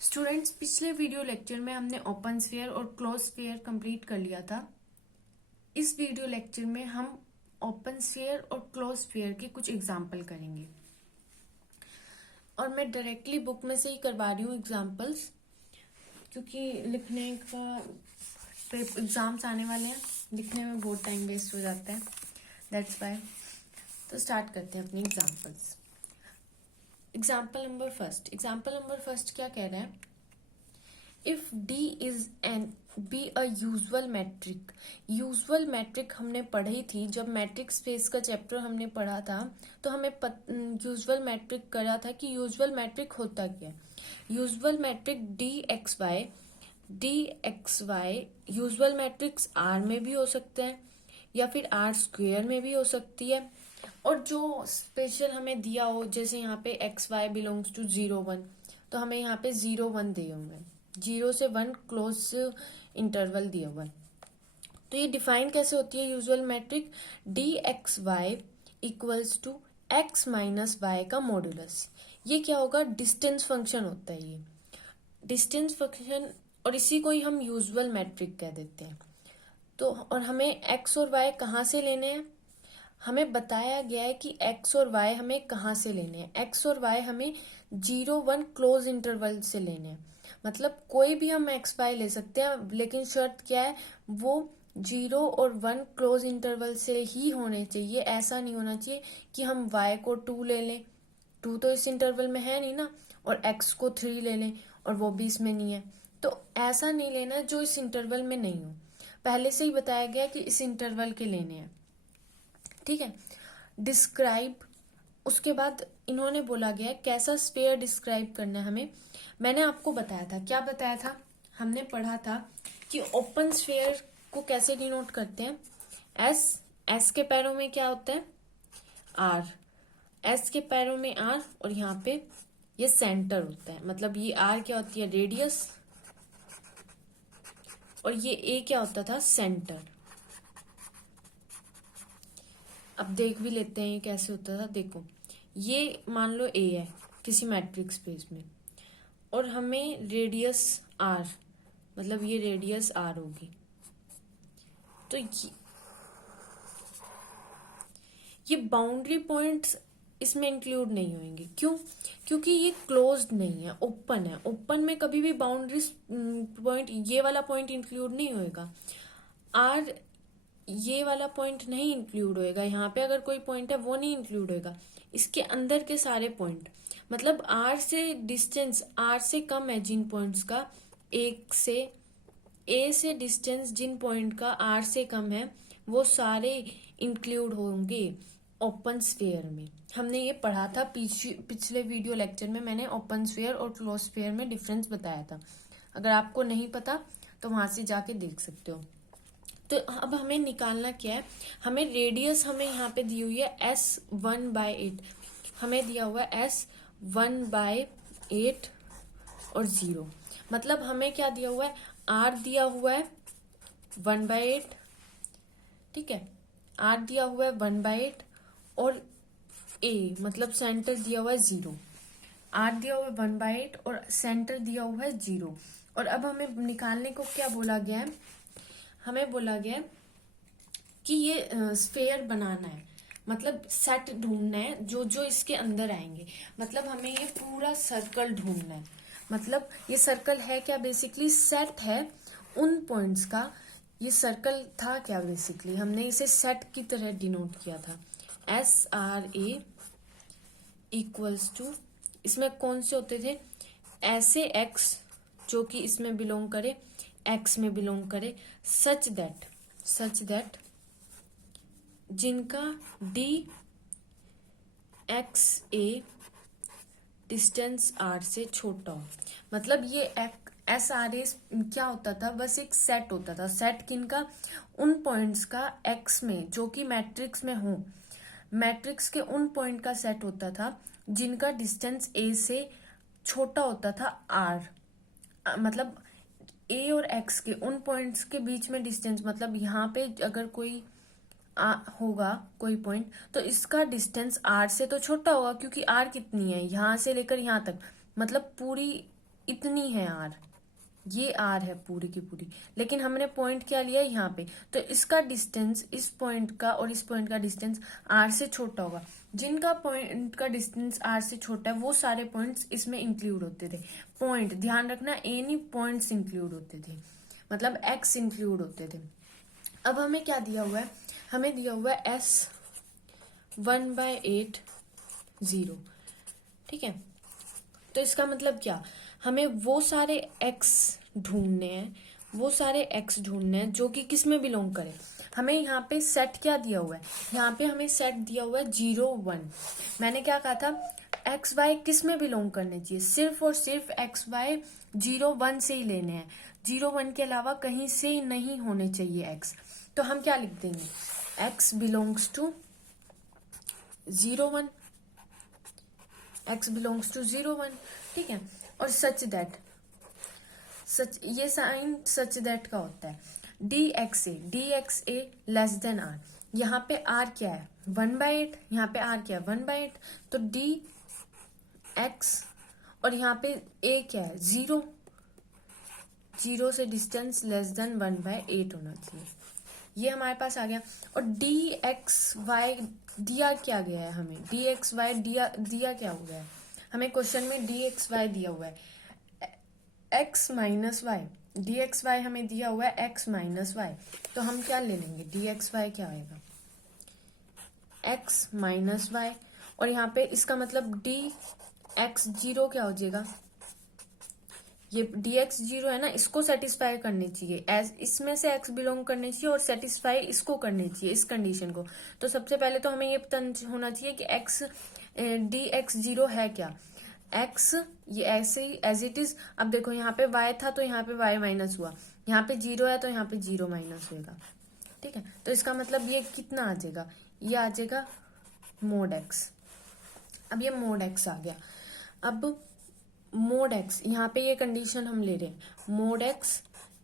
Students, पिछले video lecture में हमने ओपन स्फीयर और क्लोज स्फीयर कंप्लीट कर लिया था। इस वीडियो लेक्चर में हम ओपन स्फीयर और क्लोज स्फीयर के कुछ एग्जाम्पल करेंगे और मैं डायरेक्टली बुक में से ही करवा रही हूँ एग्जाम्पल्स, क्योंकि लिखने का एग्जाम्स आने वाले हैं, लिखने में बहुत टाइम वेस्ट हो जाता है, दैट्स वाई। तो स्टार्ट करते हैं अपनी एग्जाम्पल्स। एग्जाम्पल नंबर फर्स्ट क्या कह रहा है? If d is an be a usual metric. Usual metric हमने पढ़ी थी जब मैट्रिक स्पेस का चैप्टर हमने पढ़ा था, तो हमें यूजुअल मैट्रिक करा था कि यूजुअल मैट्रिक होता क्या है। Usual metric d x y usual matrix R में भी हो सकते हैं या फिर आर स्क्वेयर में भी हो सकती है। और जो स्पेशल हमें दिया हो, जैसे यहाँ पे एक्स वाई बिलोंग्स टू 0 1, तो हमें यहाँ पे 0 1 दिए हुए हैं, 0 से 1 क्लोज इंटरवल दिया हुआ है। तो ये डिफाइन कैसे होती है usual metric? D x y equals to x minus y का मॉड्यूलस। ये क्या होगा? डिस्टेंस फंक्शन होता है ये डिस्टेंस फंक्शन, और इसी को ही हम यूजुअल मैट्रिक कह देते हैं। तो और हमें एक्स और वाई कहाँ से लेने हैं? हमें बताया गया है कि एक्स और वाई हमें कहाँ से लेने हैं। एक्स और वाई हमें 0 1 क्लोज इंटरवल से लेने हैं। मतलब कोई भी हम एक्स वाई ले सकते हैं, लेकिन शर्त क्या है? वो 0 और 1 क्लोज इंटरवल से ही होने चाहिए। ऐसा नहीं होना चाहिए कि हम वाई को 2 ले लें, 2 तो इस इंटरवल में है नहीं ना, और एक्स को 3 ले लें और वो भी इसमें नहीं है। तो ऐसा नहीं लेना जो इस इंटरवल में नहीं हो। पहले से ही बताया गया कि इस इंटरवल के लेने हैं, ठीक है। डिस्क्राइब, उसके बाद इन्होंने बोला गया कैसा स्फीयर डिस्क्राइब करना है हमें। मैंने आपको बताया था, क्या बताया था? हमने पढ़ा था कि ओपन स्फीयर को कैसे डिनोट करते हैं। एस के पैरों में क्या होता है? आर। एस के पैरों में आर, और यहाँ पे ये सेंटर होता है। मतलब ये आर क्या होती है? रेडियस, और ये ए क्या होता था? सेंटर। अब देख भी लेते हैं ये कैसे होता था। देखो, ये मान लो ए है किसी मैट्रिक्स स्पेस में, और हमें रेडियस आर, मतलब ये रेडियस आर होगी। तो ये बाउंड्री पॉइंट्स इसमें इंक्लूड नहीं होंगे। क्यों? क्योंकि ये क्लोज्ड नहीं है, ओपन है। ओपन में कभी भी बाउंड्री पॉइंट, ये वाला पॉइंट इंक्लूड नहीं होएगा। आर, ये वाला पॉइंट नहीं इंक्लूड होएगा। यहाँ पे अगर कोई पॉइंट है वो नहीं इंक्लूड होएगा। इसके अंदर के सारे पॉइंट, मतलब आर से डिस्टेंस, आर से कम है जिन पॉइंट्स का, एक से ए से डिस्टेंस जिन पॉइंट का आर से कम है, वो सारे इंक्लूड होंगे ओपन स्फीयर में। हमने ये पढ़ा था पिछले वीडियो लेक्चर में। मैंने ओपन स्फीयर और क्लोज स्फीयर में डिफरेंस बताया था। अगर आपको नहीं पता तो वहां से जाके देख सकते हो। तो अब हमें निकालना क्या है? हमें रेडियस, हमें यहाँ पे दी हुई है S1/8, हमें दिया हुआ है S1/8 और 0। मतलब हमें क्या दिया हुआ है? R दिया हुआ है 1/8, ठीक है। R दिया हुआ है 1/8, और A मतलब सेंटर दिया हुआ है 0। R दिया हुआ है 1/8 और सेंटर दिया हुआ है 0। और अब हमें निकालने को क्या बोला गया है? हमें बोला गया कि ये स्फेयर बनाना है, मतलब सेट ढूंढना है जो जो इसके अंदर आएंगे। मतलब हमें ये पूरा सर्कल ढूंढना है। मतलब ये सर्कल है क्या? बेसिकली सेट है उन पॉइंट्स का। ये सर्कल था क्या? बेसिकली हमने इसे सेट की तरह डिनोट किया था। SRA इक्वल्स टू, इसमें कौन से होते थे? ऐसे एक्स जो कि इसमें बिलोंग करे, एक्स में बिलोंग करे, सच दैट जिनका d x a distance r से छोटा हो। मतलब ये SRA क्या होता था? बस एक सेट होता था। सेट किनका? उन पॉइंट्स का एक्स में जो कि मैट्रिक्स में हो। मैट्रिक्स के उन पॉइंट का सेट होता था जिनका डिस्टेंस ए से छोटा होता था आर। मतलब ए और एक्स के उन पॉइंट्स के बीच में डिस्टेंस, मतलब यहाँ पे अगर कोई होगा कोई पॉइंट, तो इसका डिस्टेंस आर से तो छोटा होगा, क्योंकि आर कितनी है? यहाँ से लेकर यहाँ तक, मतलब पूरी इतनी है आर, ये आर है पूरी की पूरी, लेकिन हमने पॉइंट क्या लिया यहाँ पे, तो इसका डिस्टेंस इस पॉइंट का और इस पॉइंट का डिस्टेंस आर से छोटा होगा। जिनका पॉइंट का डिस्टेंस आर से छोटा है वो सारे पॉइंट्स इसमें इंक्लूड होते थे। पॉइंट ध्यान रखना, ए नहीं, पॉइंट्स इंक्लूड होते थे, मतलब एक्स इंक्लूड होते थे। अब हमें क्या दिया हुआ है, हमें दिया हुआ है एस 1/8 0, ठीक है। तो इसका मतलब क्या, हमें वो सारे एक्स ढूंढने हैं, वो सारे एक्स ढूंढने हैं जो कि किस में बिलोंग करे। हमें यहाँ पे सेट क्या दिया हुआ है, यहाँ पे हमें सेट दिया हुआ है 0 1। मैंने क्या कहा था, एक्स वाई किस में बिलोंग करने चाहिए, सिर्फ और सिर्फ एक्स वाई 0 1 से ही लेने हैं, 0 1 के अलावा कहीं से नहीं होने चाहिए एक्स। तो हम क्या लिख देंगे, x belongs to 0 1, x belongs to 0 1, ठीक है। और सच दैट, ये साइन सच दैट का होता है, d x a less than r. यहाँ पे आर क्या है 1/8, यहाँ पे आर क्या है 1/8, तो डी एक्स, और यहाँ पे ए क्या है 0, 0 से डिस्टेंस लेस देन 1/8 होना चाहिए। ये हमारे पास आ गया। और डी एक्स वाई दिया क्या गया है हमें, डी एक्स वाई दिया क्या हो गया है हमें, क्वेश्चन में डी एक्स वाई दिया हुआ है x minus y, d x y हमें दिया हुआ है एक्स माइनस वाई। तो हम क्या ले लेंगे, डी एक्स वाई क्या आएगा एक्स माइनस वाई, और यहाँ पे इसका मतलब डी एक्स 0 क्या हो जाएगा, ये डी एक्स 0 है ना, इसको सेटिस्फाई करने चाहिए, एज इसमें से एक्स बिलोंग करने चाहिए और सेटिस्फाई इसको करने चाहिए, इस कंडीशन को। तो सबसे पहले तो हमें ये पता होना चाहिए कि एक्स डी एक्स 0 है क्या, एक्स ये ऐसे ही एज इट इज। अब देखो यहाँ पे y था तो यहाँ पे y माइनस हुआ, यहाँ पे 0 है तो यहाँ पे 0 माइनस होगा, ठीक है। तो इसका मतलब ये कितना आ जाएगा, ये आ जाएगा मोड एक्स। अब ये मोड एक्स आ गया। अब मोड एक्स, यहाँ पे ये कंडीशन हम ले रहे हैं, मोड एक्स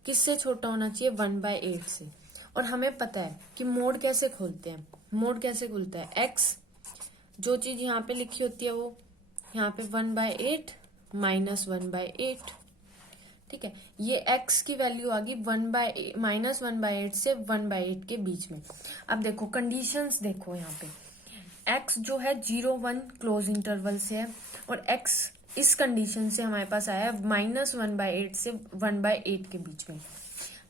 किससे छोटा होना चाहिए 1/8 से। और हमें पता है कि मोड कैसे खोलते हैं, मोड कैसे खुलता है, एक्स जो चीज यहाँ पे लिखी होती है वो यहाँ पे 1/8 माइनस 1/8, ठीक है। ये x की वैल्यू आ गई -1/8 से 1/8 के बीच में। अब देखो कंडीशंस देखो, यहाँ पे x जो है 0 1 क्लोज इंटरवल से है, और x इस कंडीशन से हमारे पास आया है -1/8 से 1/8 के बीच में।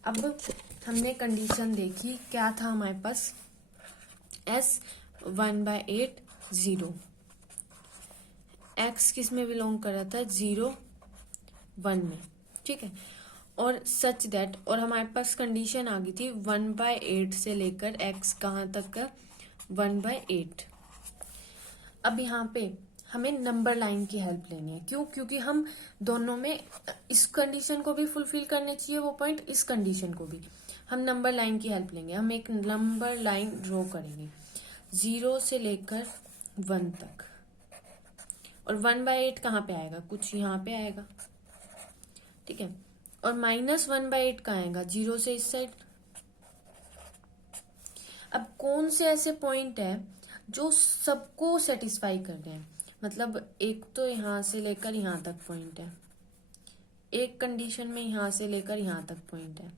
अब हमने कंडीशन देखी, क्या था हमारे पास, s 1/8 0, x किस में बिलोंग कर रहा था 0 1 में, ठीक है। और सच दैट, और हमारे पास कंडीशन आ गई थी 1/8 से लेकर x कहाँ तक का 1/8। अब यहाँ पे हमें नंबर लाइन की हेल्प लेनी है, क्यों, क्योंकि हम दोनों में इस कंडीशन को भी फुलफिल करने चाहिए वो पॉइंट, इस कंडीशन को भी। हम नंबर लाइन की हेल्प लेंगे, हम एक नंबर लाइन ड्रॉ करेंगे 0 से लेकर 1 तक, और 1/8 कहाँ पे आएगा, कुछ यहाँ पे आएगा, ठीक है। और -1/8 कहाँ आएगा, 0 से इस साइड। अब कौन से ऐसे पॉइंट है जो सबको सेटिस्फाई कर रहे हैं, मतलब एक तो यहाँ से लेकर यहाँ तक पॉइंट है, एक कंडीशन में यहाँ से लेकर यहाँ तक पॉइंट है।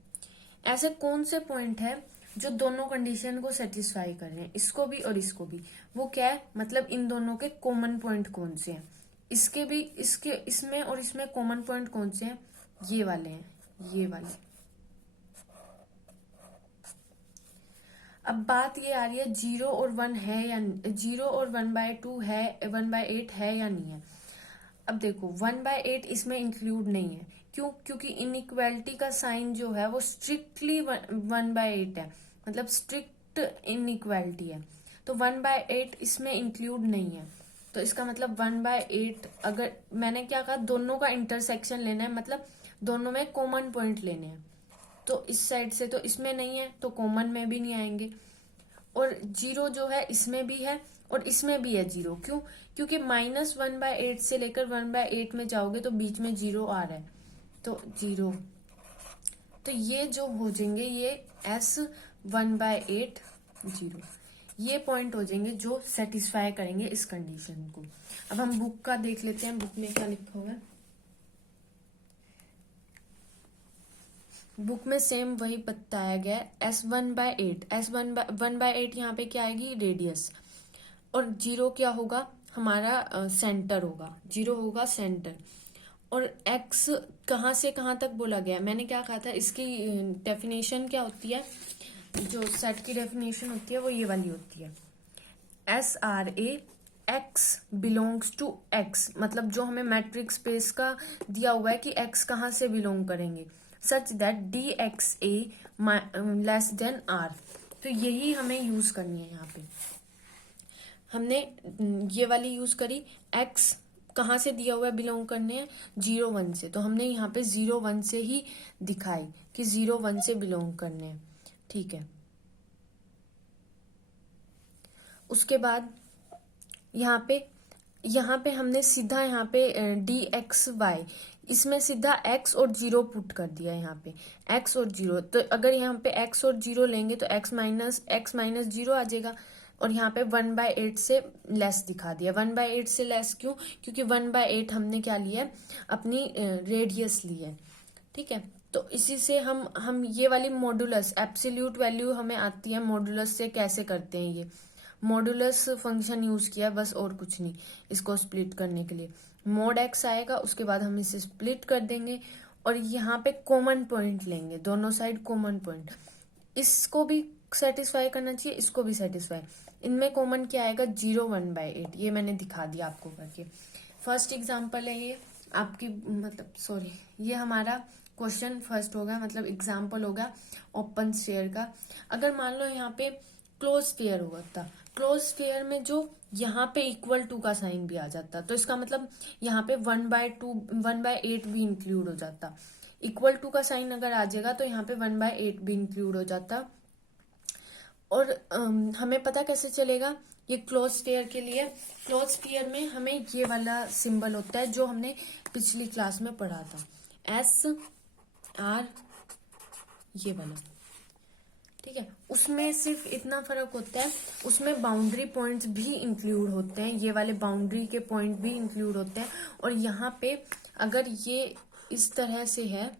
ऐसे कौन से पॉइंट है जो दोनों कंडीशन को सेटिस्फाई कर रहे हैं, इसको भी और इसको भी, वो क्या है, मतलब इन दोनों के कॉमन पॉइंट कौन से हैं, इसके भी, इसके इसमें और इसमें कॉमन पॉइंट कौन से हैं, ये वाले हैं, ये वाले। अब बात ये आ रही है 0 और 1 है या 0 और 1/2 है 1/8 है या नहीं है। अब देखो 1/8 इसमें इंक्लूड नहीं है, क्यों, क्योंकि इनइक्वालिटी का साइन जो है वो स्ट्रिक्टली 1/8 है, मतलब स्ट्रिक्ट इनइक्वालिटी है, तो 1/8 इसमें इंक्लूड नहीं है। तो इसका मतलब 1/8, अगर मैंने क्या कहा, दोनों का इंटरसेक्शन लेना है, मतलब दोनों में कॉमन पॉइंट लेने हैं, तो इस साइड से तो इसमें नहीं है तो कॉमन में भी नहीं आएंगे। और 0 जो है इसमें भी है और इसमें भी है 0, क्यों, क्योंकि -1/8 से लेकर 1/8 में जाओगे तो बीच में 0 आ रहा है, तो 0, तो ये जो हो जाएंगे ये s 1/8 0, ये पॉइंट हो जाएंगे जो सेटिस्फाई करेंगे इस कंडीशन को। अब हम बुक का देख लेते हैं, बुक में क्या लिखा हुआ है। बुक में सेम वही बताया गया है, S1/8, S1/8 यहाँ पे क्या आएगी, रेडियस, और 0 क्या होगा, हमारा सेंटर होगा, 0 होगा सेंटर। और x कहाँ से कहाँ तक बोला गया है, मैंने क्या कहा था, इसकी डेफिनेशन क्या होती है, जो सेट की डेफिनेशन होती है वो ये वाली होती है, SRA x belongs to x, मतलब जो हमें मैट्रिक्स स्पेस का दिया हुआ है कि x कहाँ से बिलोंग करेंगे, such that DXA less than R। तो यही हमें यूज करनी है, यहाँ पे हमने ये वाली यूज करी, x कहाँ से दिया हुआ है, बिलोंग करने हैं 0 1 से, तो हमने यहाँ पे 0 1 से ही दिखाई कि 0 1 से बिलोंग करने हैं, ठीक है। उसके बाद यहाँ पे हमने सीधा यहाँ पे DXY, इसमें सीधा x और 0 पुट कर दिया यहाँ पे, x और 0, तो अगर यहाँ पे x और 0 लेंगे तो x माइनस 0 आ जाएगा, और यहाँ पे 1/8 से लेस दिखा दिया। 1/8 से लेस क्यों, क्योंकि 1/8 हमने क्या लिया है, अपनी रेडियस ली है, ठीक है। तो इसी से हम ये वाली मॉडुलस एब्सोल्यूट वैल्यू हमें आती है, मॉडुलस से कैसे करते हैं, ये मॉडुलस फंक्शन यूज किया बस, और कुछ नहीं, इसको स्प्लिट करने के लिए मोड x आएगा, उसके बाद हम इसे स्प्लिट कर देंगे, और यहाँ पे कॉमन पॉइंट लेंगे, दोनों साइड कॉमन पॉइंट, इसको भी सेटिस्फाई करना चाहिए, इसको भी सेटिस्फाई, इनमें कॉमन क्या आएगा, 0 1/8, ये मैंने दिखा दिया आपको करके। फर्स्ट एग्जाम्पल है ये आपकी, मतलब सॉरी, ये हमारा क्वेश्चन फर्स्ट होगा, मतलब एग्जाम्पल होगा ओपन स्फीयर का। अगर मान लो यहाँ पे क्लोज स्फीयर होता, क्लोज स्फीयर में जो यहाँ पे इक्वल टू का साइन भी आ जाता, तो इसका मतलब यहाँ पे 1/8 भी इंक्लूड हो जाता, इक्वल टू का साइन अगर आ जाएगा तो यहाँ पे 1/8 भी इंक्लूड हो जाता। और हमें पता कैसे चलेगा, ये क्लोज स्फीयर के लिए, क्लोज स्फीयर में हमें ये वाला सिंबल होता है जो हमने पिछली क्लास में पढ़ा था, SR, ये वाला, ठीक है। उसमें सिर्फ इतना फर्क होता है, उसमें बाउंड्री पॉइंट्स भी इंक्लूड होते हैं, ये वाले बाउंड्री के पॉइंट भी इंक्लूड होते हैं, और यहाँ पे अगर ये इस तरह से है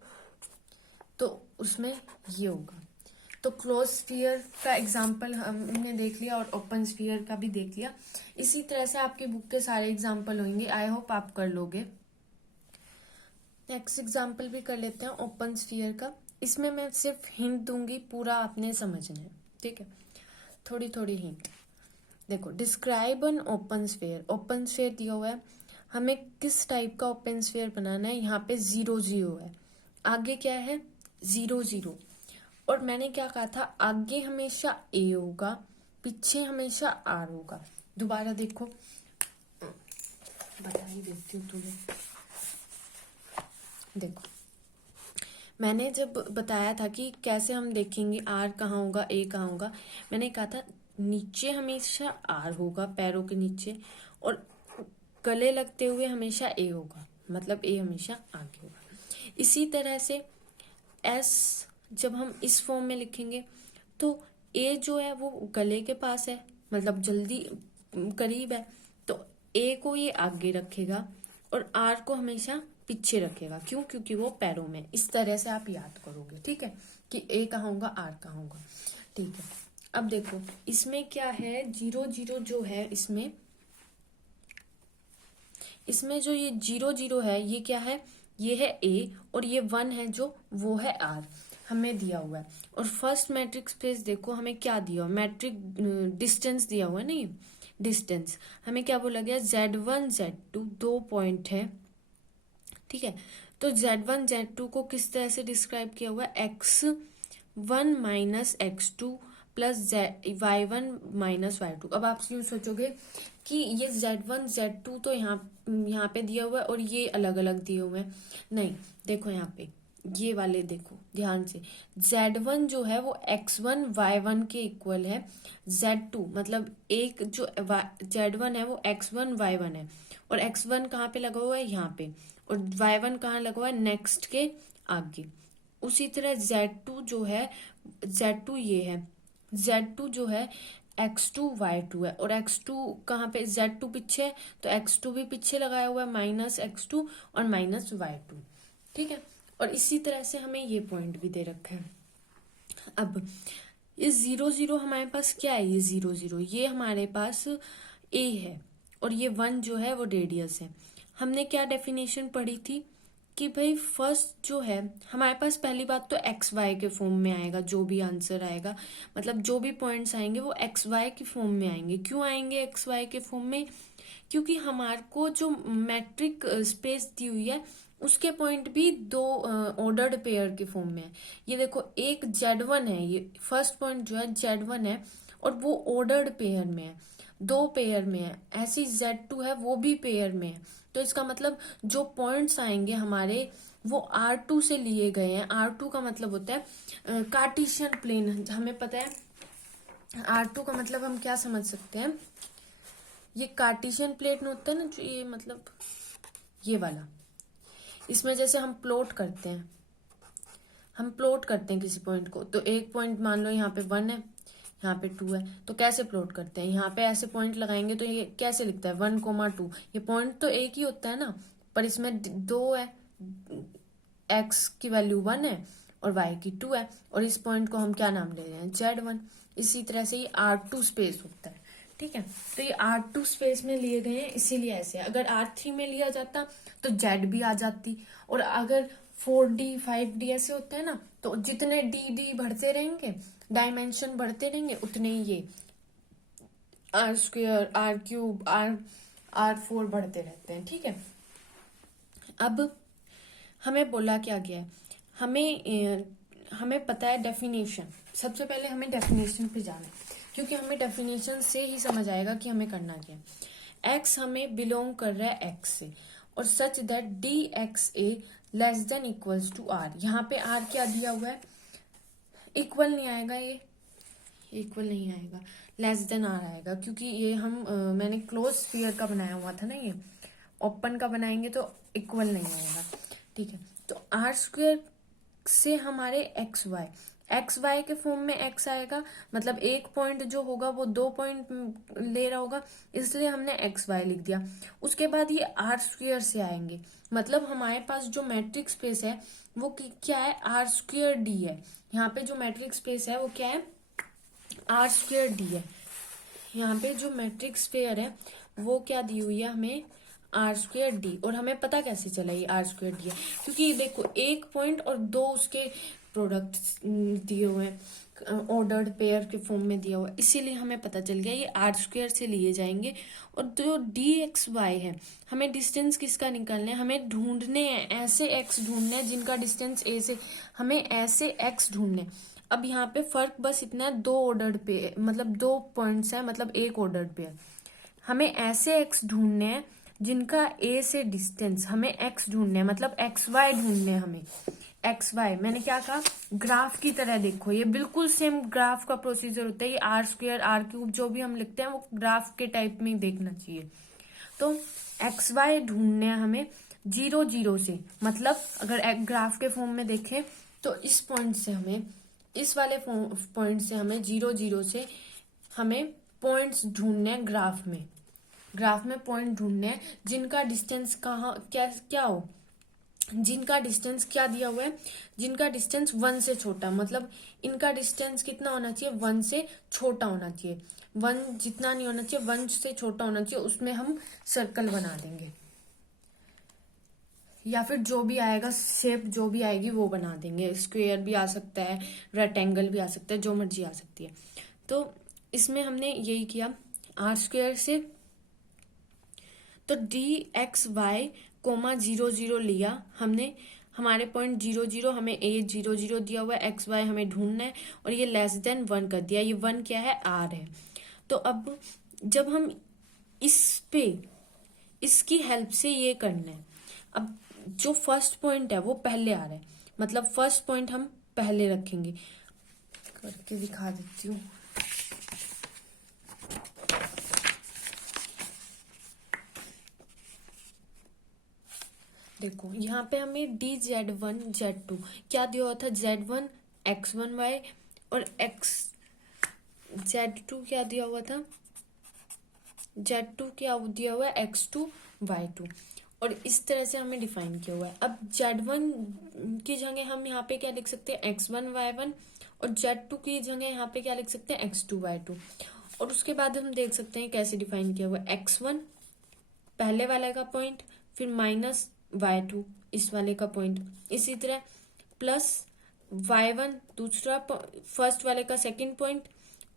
तो उसमें ये होगा। तो क्लोज स्फीयर का एग्जाम्पल हमने देख लिया, और ओपन स्फीयर का भी देख लिया। इसी तरह से आपकी बुक के सारे एग्जाम्पल होंगे, आई होप आप कर लोगे। नेक्स्ट एग्जाम्पल भी कर लेते हैं ओपन स्फीयर का, इसमें मैं सिर्फ हिंट दूंगी, पूरा आपने समझना है, ठीक है, थोड़ी थोड़ी हिंट। देखो, describe an open sphere, open sphere दिया हुआ है, हमें किस टाइप का ओपन स्फीयर बनाना है, यहाँ पे 0 0 है, आगे क्या है 0 0, और मैंने क्या कहा था, आगे हमेशा A होगा, पीछे हमेशा R होगा। दोबारा देखो, बता ही देती हूँ तुम्हें, देखो मैंने जब बताया था कि कैसे हम देखेंगे R कहाँ होगा, A कहाँ होगा, मैंने कहा था नीचे हमेशा R होगा, पैरों के नीचे, और गले लगते हुए हमेशा A होगा, मतलब A हमेशा आगे होगा। इसी तरह से S जब हम इस फॉर्म में लिखेंगे तो A जो है वो गले के पास है, मतलब जल्दी करीब है, तो A को ये आगे रखेगा और R को हमेशा पीछे रखेगा, क्यों, क्योंकि वो पैरों में। इस तरह से आप याद करोगे, ठीक है, कि A कहाँ होगा, R कहाँ होगा, ठीक है। अब देखो इसमें क्या है, 0 0 जो है, इसमें जो ये 0 0 है, ये क्या है, ये है A, और ये 1 है जो, वो है R, हमें दिया हुआ है। और फर्स्ट मैट्रिक स्पेस देखो हमें क्या दिया हुआ, मैट्रिक डिस्टेंस दिया हुआ है, नहीं डिस्टेंस, हमें क्या बोला गया, Z1 Z2 2 पॉइंट है, ठीक है। तो Z1 Z2 को किस तरह से डिस्क्राइब किया हुआ है, X1 minus X2 plus Y1 minus Y2। अब आप यूं सोचोगे कि ये Z1 Z2 तो यहाँ पे दिया हुआ है और ये अलग अलग दिए हुए हैं, नहीं, देखो यहाँ पे ये वाले देखो ध्यान से, Z1 जो है वो X1 Y1 के इक्वल है, Z2 मतलब एक जो Z1 है वो X1 Y1 है, और X1 कहाँ पे लगा हुआ है, यहाँ पे, और Y1 कहाँ लगा हुआ है, नेक्स्ट के आगे। उसी तरह Z2 जो है, Z2 ये है, Z2 जो है X2 Y2 है, और X2 कहाँ पे, Z2 पीछे है तो X2 भी पीछे लगाया हुआ है, माइनस X2 और माइनस Y2, ठीक है। और इसी तरह से हमें ये पॉइंट भी दे रखा है। अब इस 0 0 हमारे पास क्या है, ये 0 0 ये हमारे पास ए है, और ये 1 जो है वो रेडियस है। हमने क्या डेफिनेशन पढ़ी थी कि भाई फर्स्ट जो है हमारे पास, पहली बात तो एक्स वाई के फॉर्म में आएगा, जो भी आंसर आएगा, मतलब जो भी पॉइंट्स आएंगे वो एक्स वाई के फॉर्म में आएंगे। क्यों आएंगे एक्स वाई के फॉर्म में? क्योंकि हमारे को जो मैट्रिक स्पेस दी हुई है उसके पॉइंट भी दो ऑर्डर्ड पेयर के फॉर्म में है। ये देखो, एक Z1 है, ये फर्स्ट पॉइंट जो है Z1 है, और वो ऑर्डर्ड पेयर में है, दो पेयर में है। ऐसी Z2 है, वो भी पेयर में है। तो इसका मतलब जो पॉइंट्स आएंगे हमारे वो R2 से लिए गए हैं। R2 का मतलब होता है कार्टेशियन प्लेन। हमें पता है R2 का मतलब हम क्या समझ सकते हैं, ये कार्टेशियन प्लेन होता है ना, जो ये मतलब ये वाला, इसमें जैसे हम प्लॉट करते हैं, किसी पॉइंट को, तो एक पॉइंट मान लो यहाँ पे 1 है, यहाँ पे 2 है, तो कैसे प्लॉट करते हैं, यहाँ पे ऐसे पॉइंट लगाएंगे तो ये कैसे लिखता है 1, 2। ये पॉइंट तो एक ही होता है ना, पर इसमें दो है, x की वैल्यू 1 है और y की 2 है, और इस पॉइंट को हम क्या नाम ले रहे हैं, Z1। इसी तरह से ये R2 स्पेस होता है, ठीक है। तो ये R2 स्पेस में लिए गए हैं, इसीलिए ऐसे है। अगर R3 में लिया जाता तो Z भी आ जाती, और अगर 4D 5D ऐसे होते हैं ना, तो जितने D बढ़ते रहेंगे, डायमेंशन बढ़ते रहेंगे, उतने ही ये R2 R3 R4 बढ़ते रहते हैं, ठीक है। अब हमें बोला क्या गया है, हमें पता है डेफिनेशन। सबसे पहले हमें डेफिनेशन पे जाना है, क्योंकि हमें डेफिनेशन से ही समझ आएगा कि हमें करना क्या है। एक्स हमें बिलोंग कर रहा है एक्स से, और such that d x a less than equals to r. यहाँ पे आर क्या दिया हुआ है, इक्वल नहीं आएगा, ये इक्वल नहीं आएगा, लेस देन आर आएगा, क्योंकि ये मैंने क्लोज स्फीयर का बनाया हुआ था ना, ये ओपन का बनाएंगे तो इक्वल नहीं आएगा, ठीक है। तो R² से हमारे एक्स वाई के फॉर्म में एक्स आएगा, मतलब एक पॉइंट जो होगा वो दो पॉइंट ले रहा होगा, इसलिए हमने एक्स वाई लिख दिया। उसके बाद ये R² से आएंगे, मतलब हमारे पास जो मैट्रिक स्पेस है वो क्या है, R²D है। यहाँ पे जो मैट्रिक स्पेस है वो क्या है, R²D है। यहाँ पे जो मैट्रिक स्फीयर है वो क्या दी हुई है हमें, R²D। और हमें पता कैसे चला ये R²D है, क्योंकि देखो एक पॉइंट और दो उसके प्रोडक्ट दिए हुए हैं, ऑर्डर्ड पेयर के फॉर्म में दिया हुआ है, इसीलिए हमें पता चल गया ये R² से लिए जाएंगे। और जो DXY है, हमें डिस्टेंस किसका निकालना है, हमें ढूंढने हैं ऐसे x ढूंढने हैं जिनका डिस्टेंस a से, हमें ऐसे x ढूंढने। अब यहाँ पे फर्क बस इतना है, दो ऑर्डर्ड पे, मतलब दो पॉइंट्स है, मतलब एक ऑर्डर्ड पेयर। हमें ऐसे एक्स ढूंढने हैं जिनका ए से डिस्टेंस, हमें एक्स ढूंढने हैं, मतलब एक्स वाई ढूंढने हैं हमें। एक्स वाई मैंने क्या कहा, ग्राफ की तरह देखो, ये बिल्कुल सेम ग्राफ का प्रोसीजर होता है। ये R² R³ जो भी हम लिखते हैं वो ग्राफ के टाइप में देखना चाहिए। तो एक्स वाई ढूंढने हैं हमें 0 0 से, मतलब अगर ग्राफ के फॉर्म में देखें तो इस पॉइंट से हमें, इस वाले पॉइंट से हमें 0 0 से हमें पॉइंट्स ढूंढने हैं ग्राफ में पॉइंट ढूंढने हैं जिनका डिस्टेंस कहाँ क्या हो, जिनका डिस्टेंस क्या दिया हुआ है, जिनका डिस्टेंस 1 से छोटा, मतलब इनका डिस्टेंस कितना होना चाहिए, 1 से छोटा होना चाहिए। 1 जितना नहीं होना चाहिए, 1 से छोटा होना चाहिए, उसमें हम सर्कल बना देंगे, या फिर जो भी आएगा शेप जो भी आएगी वो बना देंगे। स्क्वायर भी आ सकता है, रेक्टेंगल भी आ सकता है, जो मर्जी आ सकती है। तो इसमें हमने यही किया R² से, तो DXY, 0 0 लिया हमने, हमारे पॉइंट 0 0, हमें A 0 0 दिया हुआ है, XY हमें ढूंढना है, और ये लेस देन 1 कर दिया। ये 1 क्या है, R है। तो अब जब हम इसकी हेल्प से ये करना है, अब जो फर्स्ट पॉइंट है वो पहले आ रहा है, मतलब फर्स्ट पॉइंट हम पहले रखेंगे, करके दिखा देती हूँ। देखो यहाँ पे हमें DZ1 Z2 क्या दिया हुआ था, Z1 X1Y, और Z2 क्या दिया हुआ था, Z2 क्या दिया हुआ है, X2 Y2। और इस तरह से हमें डिफाइन किया हुआ है। अब Z1 की जगह हम यहाँ पे क्या लिख सकते हैं, X1 Y1, और Z2 की जगह यहाँ पे क्या लिख सकते हैं, X2 Y2। और उसके बाद हम देख सकते हैं कैसे डिफाइन किया हुआ है, X1 पहले वाले का पॉइंट, फिर माइनस Y2 इस वाले का पॉइंट, इसी तरह प्लस Y1 दूसरा फर्स्ट वाले का सेकंड पॉइंट,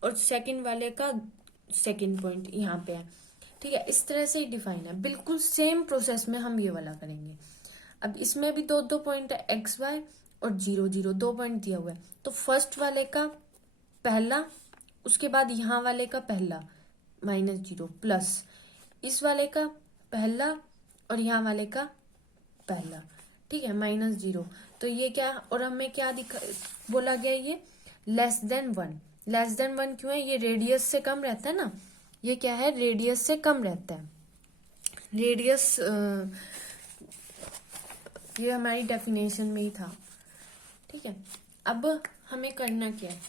और सेकंड वाले का सेकंड पॉइंट यहाँ पे है। ठीक है, इस तरह से ही डिफाइन है। बिल्कुल सेम प्रोसेस में हम ये वाला करेंगे। अब इसमें भी दो दो पॉइंट है, एक्स वाई और 0 0, 2 पॉइंट दिया हुआ है। तो फर्स्ट वाले का पहला, उसके बाद यहाँ वाले का पहला -0, प्लस इस वाले का पहला और यहाँ वाले का पहला, ठीक है, -0। तो ये क्या, और हमें क्या बोला गया, ये लेस देन 1। लेस देन 1 क्यों है, ये रेडियस से कम रहता है ना, ये क्या है, रेडियस से कम रहता है। रेडियस ये हमारी डेफिनेशन में ही था। ठीक है, अब हमें करना क्या है,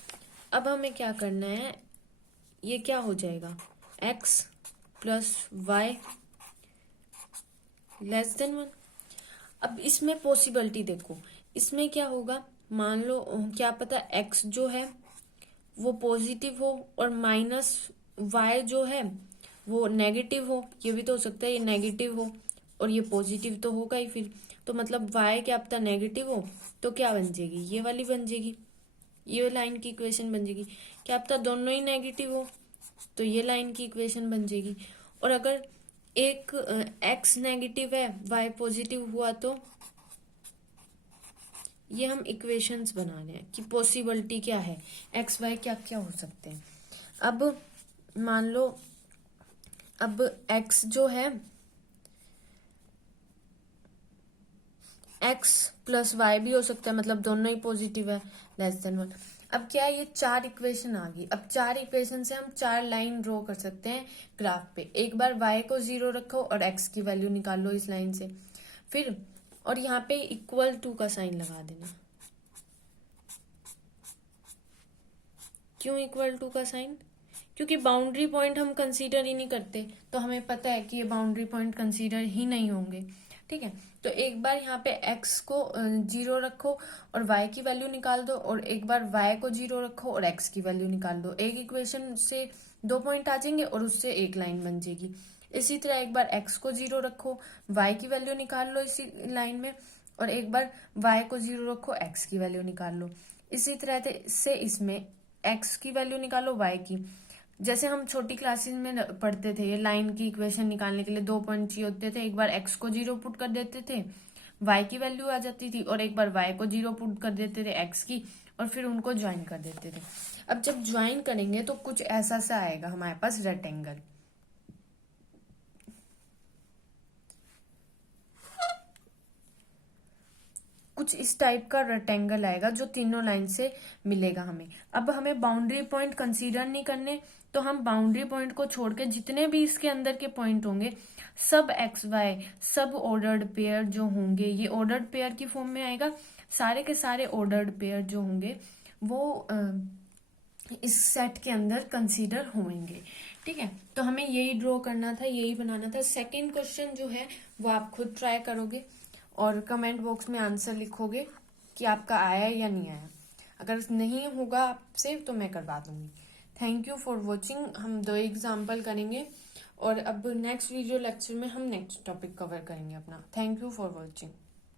अब हमें क्या करना है, ये क्या हो जाएगा, x plus y less than 1। अब इसमें पॉसिबिलिटी देखो, इसमें क्या होगा, मान लो क्या पता x जो है वो पॉजिटिव हो और माइनस y जो है वो नेगेटिव हो। ये भी तो हो सकता है ये नेगेटिव हो और ये पॉजिटिव तो होगा ही फिर। तो मतलब y क्या पता नेगेटिव हो, तो क्या बन जाएगी, ये वाली बन जाएगी, ये लाइन की इक्वेशन बन जाएगी। क्या पता दोनों ही नेगेटिव हो, तो ये लाइन की इक्वेशन बन जाएगी। और अगर एक x नेगेटिव है y पॉजिटिव हुआ, तो ये हम इक्वेशंस बना रहे हैं कि पॉसिबिलिटी क्या है, एक्स वाई क्या क्या हो सकते हैं। अब मान लो, अब x जो है x प्लस वाई भी हो सकता है, मतलब दोनों ही पॉजिटिव है, लेस देन 1। अब क्या है, ये 4 इक्वेशन आ गई। अब 4 इक्वेशन से हम 4 लाइन ड्रॉ कर सकते हैं ग्राफ पे। एक बार y को 0 रखो और x की वैल्यू निकाल लो इस लाइन से, फिर और यहाँ पे इक्वल टू का साइन लगा देना। क्यों इक्वल टू का साइन, क्योंकि बाउंड्री पॉइंट हम कंसीडर ही नहीं करते, तो हमें पता है कि ये बाउंड्री पॉइंट कंसीडर ही नहीं होंगे। ठीक है, तो एक बार यहाँ पे x को 0 रखो और y की वैल्यू निकाल दो, और एक बार y को 0 रखो और x की वैल्यू निकाल दो। एक इक्वेशन से 2 पॉइंट आ जाएंगे और उससे एक लाइन बन जाएगी। इसी तरह एक बार x को 0 रखो, y की वैल्यू निकाल लो इसी लाइन में, और एक बार y को 0 रखो, x की वैल्यू निकाल लो। इसी तरह से इसमें x की वैल्यू निकालो y की। जैसे हम छोटी क्लासेस में पढ़ते थे, ये लाइन की इक्वेशन निकालने के लिए 2 पॉइंट चाहिए होते थे। एक बार x को 0 पुट कर देते थे, y की वैल्यू आ जाती थी, और एक बार y को 0 पुट कर देते थे x की, और फिर उनको ज्वाइन कर देते थे। अब जब ज्वाइन करेंगे तो कुछ ऐसा सा आएगा हमारे पास रेक्टेंगल। कुछ इस टाइप का रेक्टेंगल आएगा जो तीनों लाइन से मिलेगा हमें। अब हमें बाउंड्री पॉइंट कंसीडर नहीं करने, तो हम बाउंड्री पॉइंट को छोड़ के जितने भी इसके अंदर के पॉइंट होंगे, सब एक्स वाई, सब ऑर्डर्ड पेयर जो होंगे, ये ऑर्डर्ड पेयर की फॉर्म में आएगा। सारे के सारे ऑर्डर्ड पेयर जो होंगे वो इस सेट के अंदर कंसीडर होंगे। ठीक है, तो हमें यही ड्रॉ करना था, यही बनाना था। सेकेंड क्वेश्चन जो है वो आप खुद ट्राई करोगे और कमेंट बॉक्स में आंसर लिखोगे कि आपका आया या नहीं आया। अगर नहीं होगा आपसे तो मैं करवा दूंगी। Thank you for watching. हम 2 एग्जाम्पल करेंगे और अब नेक्स्ट वीडियो लेक्चर में हम नेक्स्ट टॉपिक कवर करेंगे अपना। Thank you for watching.